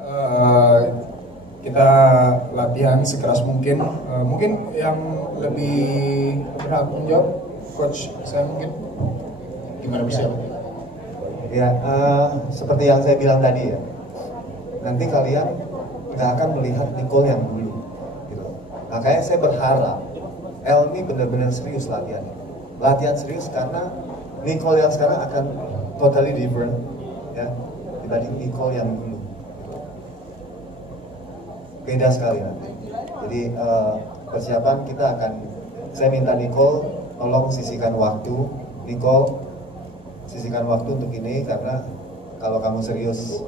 Eh, kita latihan sekeras mungkin. Mungkin yang lebih berhak menjawab coach saya mungkin gimana bisa? Ya, seperti yang saya bilang tadi ya, nanti kalian nggak akan melihat Nicole yang dulu, gitu. Makanya saya berharap Elmi benar-benar serius latihan serius karena Nicole yang sekarang akan totally different, ya, dibanding Nicole yang dulu. Beda sekali nanti. Jadi persiapan kita akan, saya minta Nicole tolong sisihkan waktu, Nicole sisihkan waktu untuk ini karena kalau kamu serius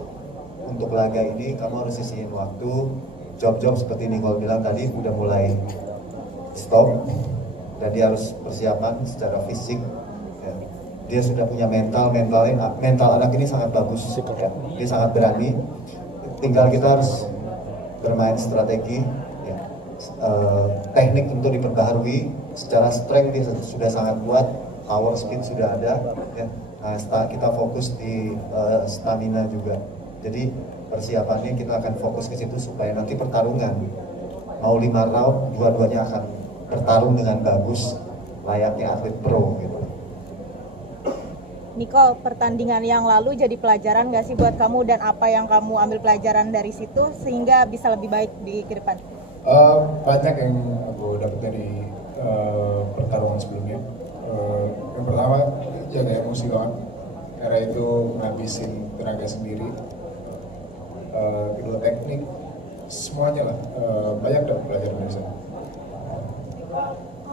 untuk laga ini kamu harus sisihin waktu. Job-job seperti Nicole bilang tadi udah mulai stop dan dia harus persiapan secara fisik ya. Dia sudah punya mental anak ini sangat bagus ya. Dia sangat berani, tinggal kita harus bermain strategi ya. Teknik untuk diperbaharui, secara strength dia sudah sangat kuat, power speed sudah ada ya. Nah, kita fokus di stamina juga. Jadi persiapannya kita akan fokus ke situ supaya nanti pertarungan mau 5 round dua-duanya akan bertarung dengan bagus layaknya atlet pro gitu. Nicole, pertandingan yang lalu jadi pelajaran nggak sih buat kamu dan apa yang kamu ambil pelajaran dari situ sehingga bisa lebih baik di ke depan? Banyak yang aku dapat dari pertarungan sebelumnya. Yang pertama jaga emosi lawan karena itu ngabisin tenaga sendiri. Kedua teknik semuanya lah, banyak dapat pelajaran dari sana.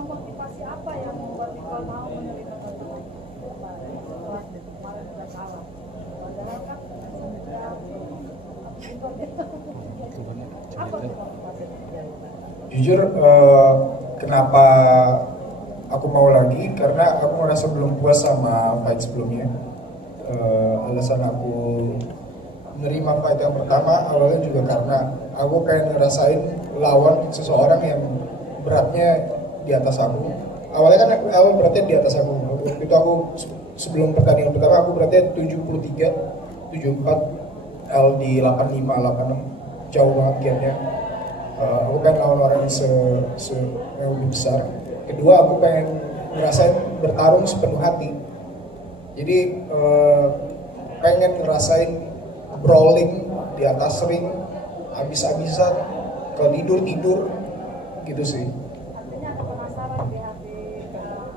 Motivasi apa yang membuat Nicole mau menerima tantangan setelah kemarin sudah kalah? Padahal kan apa motivasinya? Jujur, kenapa aku mau lagi? Karena aku merasa belum puas sama fight sebelumnya. Alasan aku menerima fight yang pertama awalnya juga karena aku kayak ngerasain lawan seseorang yang beratnya di atas aku. Awalnya kan beratnya di atas aku. Waktu itu aku sebelum pertandingan pertama aku beratnya 73, 74, L di 85, 86, jauh banget gapnya. Aku pengen lawan orang yang yang lebih besar. Kedua, aku pengen ngerasain bertarung sepenuh hati. Jadi pengen ngerasain brawling di atas ring, habis-habisan, kalau tidur gitu sih. Artinya ada pemasaran di hati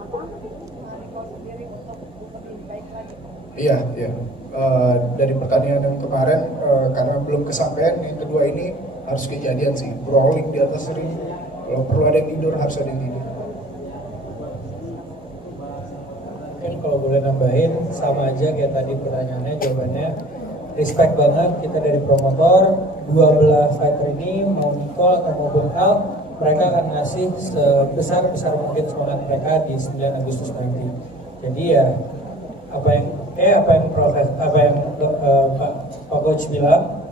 Nicole sendiri untuk lebih baik lagi. Iya. Dari pertandingan yang kemarin karena belum kesampaian, yang kedua ini harus kejadian sih, brawling di atas ring. Kalau perlu ada yang tidur harus ada yang tidur. Mungkin kalau boleh nambahin sama aja kayak tadi pertanyaannya, jawabannya respect banget kita dari promotor. Dua belah fighter ini mau Nicole atau mau Al, mereka akan ngasih sebesar mungkin semangat mereka di 9 Agustus nanti. Jadi ya apa yang Pak Coach bilang,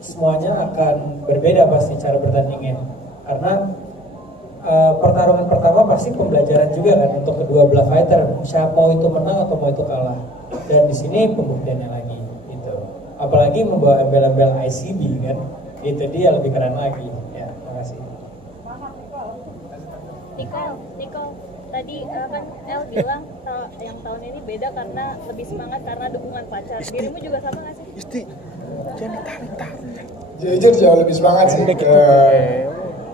semuanya akan berbeda pasti cara bertandingnya karena pertarungan pertama pasti pembelajaran juga kan untuk kedua belah fighter, siapa mau itu menang atau mau itu kalah, dan di sini pembuktiannya lagi gitu. Apalagi membawa embel-embel ICB kan, itu dia lebih keren lagi ya. Terima kasih. Nicole, tadi kan El bilang yang tahun ini beda karena lebih semangat karena dukungan pacar. Dirimu juga sama nggak sih? Jujur jauh lebih semangat sih.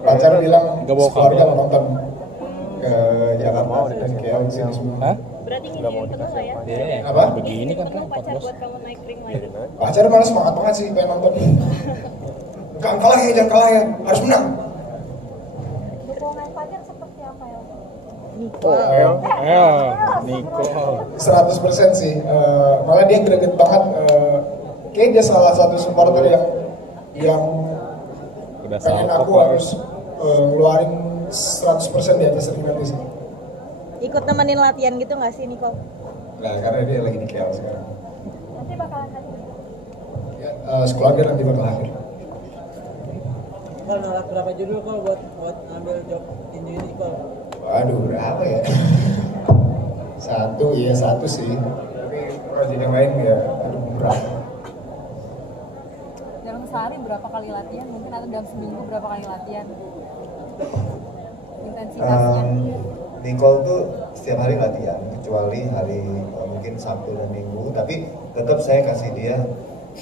Pacar bilang keluarga mau nonton ke Jakarta dan ke sini semua. Berarti ngirimin penuh lah ya? Apa? Begini kan pacar buat kamu naik ring lagi. Pacar malah semangat banget sih pengen nonton. Jangan kalah ya, harus menang. Dukungan pacar seperti apa ya? Nicole 100% sih. Malah dia greget banget. Kayaknya dia salah satu supporter yang pengen aku harus ngeluarin 100% di atas ring nanti sih. Ikut nemenin latihan gitu nggak sih Nicole? Nah, karena dia lagi di KL sekarang. Nanti bakalan hadir. Ya, sekeluarga nanti bakal hadir. Kalau nolak berapa judul kok buat ngambil job tinju ini kok? Waduh, berapa ya? Satu sih. Tapi kalau jadi yang lain ya, aduh berat. sehari berapa kali latihan mungkin, atau dalam seminggu berapa kali latihan intensitasnya? Nicole tuh setiap hari latihan kecuali hari mungkin Sabtu dan Minggu, tapi tetap saya kasih dia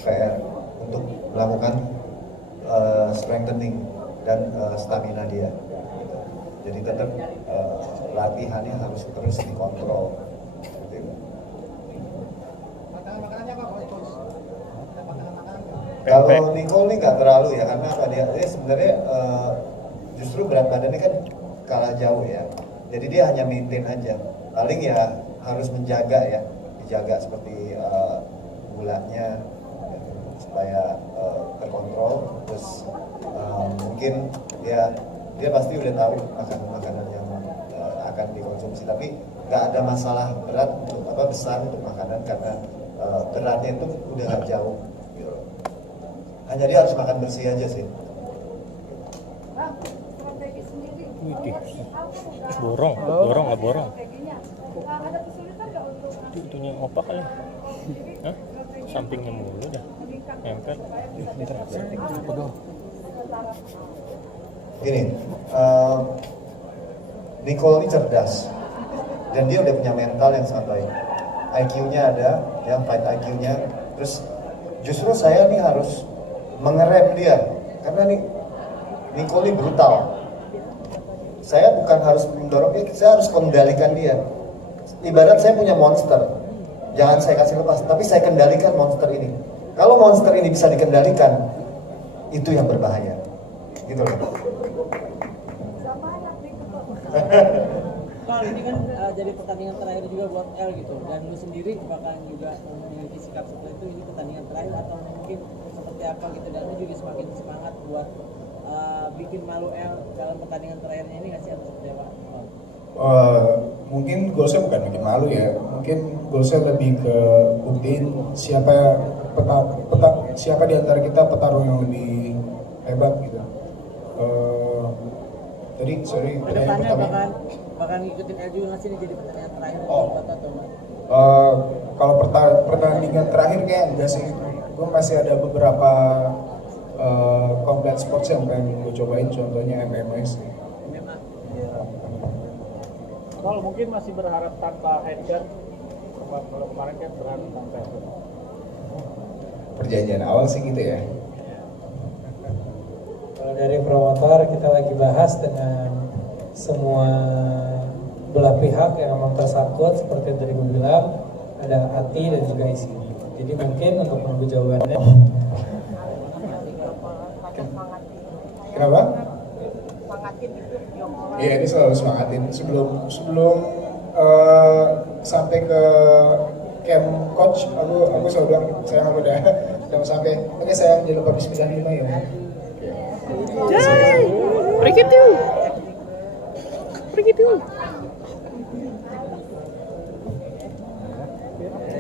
kayak untuk melakukan strengthening dan stamina dia. Jadi tetap latihannya harus terus dikontrol. Kalau Nicole ini nggak terlalu ya, karena apa dia sebenarnya justru berat badannya kan kalah jauh ya. Jadi dia hanya maintain aja. Paling ya harus menjaga ya, dijaga seperti gulanya supaya terkontrol. Terus mungkin dia pasti udah tahu makanan-makanan yang akan dikonsumsi, tapi nggak ada masalah berat untuk besar untuk makanan karena beratnya itu udah nggak jauh. Gitu. Hanya dia harus makan bersih aja sih. Bang, strategi sendiri. Widih, borong nggak borong. Strateginya. Ada kesulitan nggak untuk Itunya opak kali. Hah? Sampingnya mulu dah. Nempel. Gini, Nicole ini cerdas dan dia udah punya mental yang sangat baik. IQ-nya ada, ya fight IQ-nya. Terus justru saya nih harus mengerem dia karena nih Nicole ini brutal. Saya bukan harus mendorong dia, saya harus kendalikan dia. Ibarat saya punya monster, jangan saya kasih lepas, tapi saya kendalikan monster ini. Kalau monster ini bisa dikendalikan, itu yang berbahaya. Gitu loh. Kalau ini kan jadi pertandingan terakhir juga buat L gitu, dan lu sendiri bakalan juga memiliki sikap seperti itu, ini pertandingan terakhir atau mungkin seperti apa gitu, dan lu juga semakin semangat buat bikin malu L dalam pertandingan terakhirnya ini nggak sih, atau seperti apa? Mungkin goalsnya bukan bikin malu ya, mungkin goalsnya lebih ke buktiin siapa di antara kita petarung yang lebih hebat gitu. Tadi sorry, Kedepannya bakal ngikutin L juga nggak sih ini jadi pertandingan terakhir atau enggak? Kalau pertandingan terakhir kayak enggak sih, gue masih ada beberapa combat sports yang pengen gue cobain, contohnya MMS. Kalau mungkin masih berharap tanpa headgun, kalau kemarin kan berharap tanpa headgun. Perjanjian awal sih gitu ya. Kalau dari promotor kita lagi bahas dengan semua belah pihak yang memang tersangkut, seperti yang tadi gue bilang, ada hati dan juga isi. Jadi mungkin untuk menunggu jawabannya. Kenapa? semangatin itu Joko? Iya, ini selalu semangatin sebelum sampai ke camp coach. Aku selalu bilang sayang aku udah mau sampai. Oke sayang, jangan lupa bismillah ya.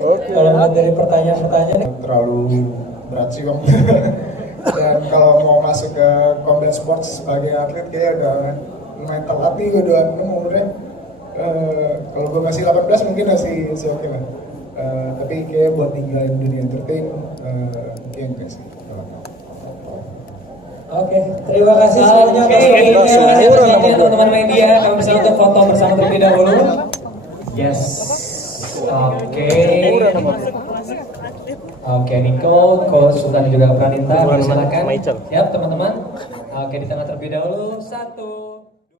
Kalau melihat dari pertanyaan-pertanyaan, Terlalu berat sih Bang. Dan kalau mau masuk ke combat sports sebagai atlet kayak udah lumayan telat nih, gue 26 umurnya. Kalau gue masih 18 mungkin masih oke lah. Tapi kayak buat ninggalin dunia entertain mungkin enggak sih. Oke, terima kasih semuanya atas waktunya teman-teman media. Kami bisa untuk foto bersama terlebih dahulu. Yes. Oke, Nico, Coach Sultan juga Pranita, silakan. Siap teman-teman. Oke, di tengah terlebih dahulu. 1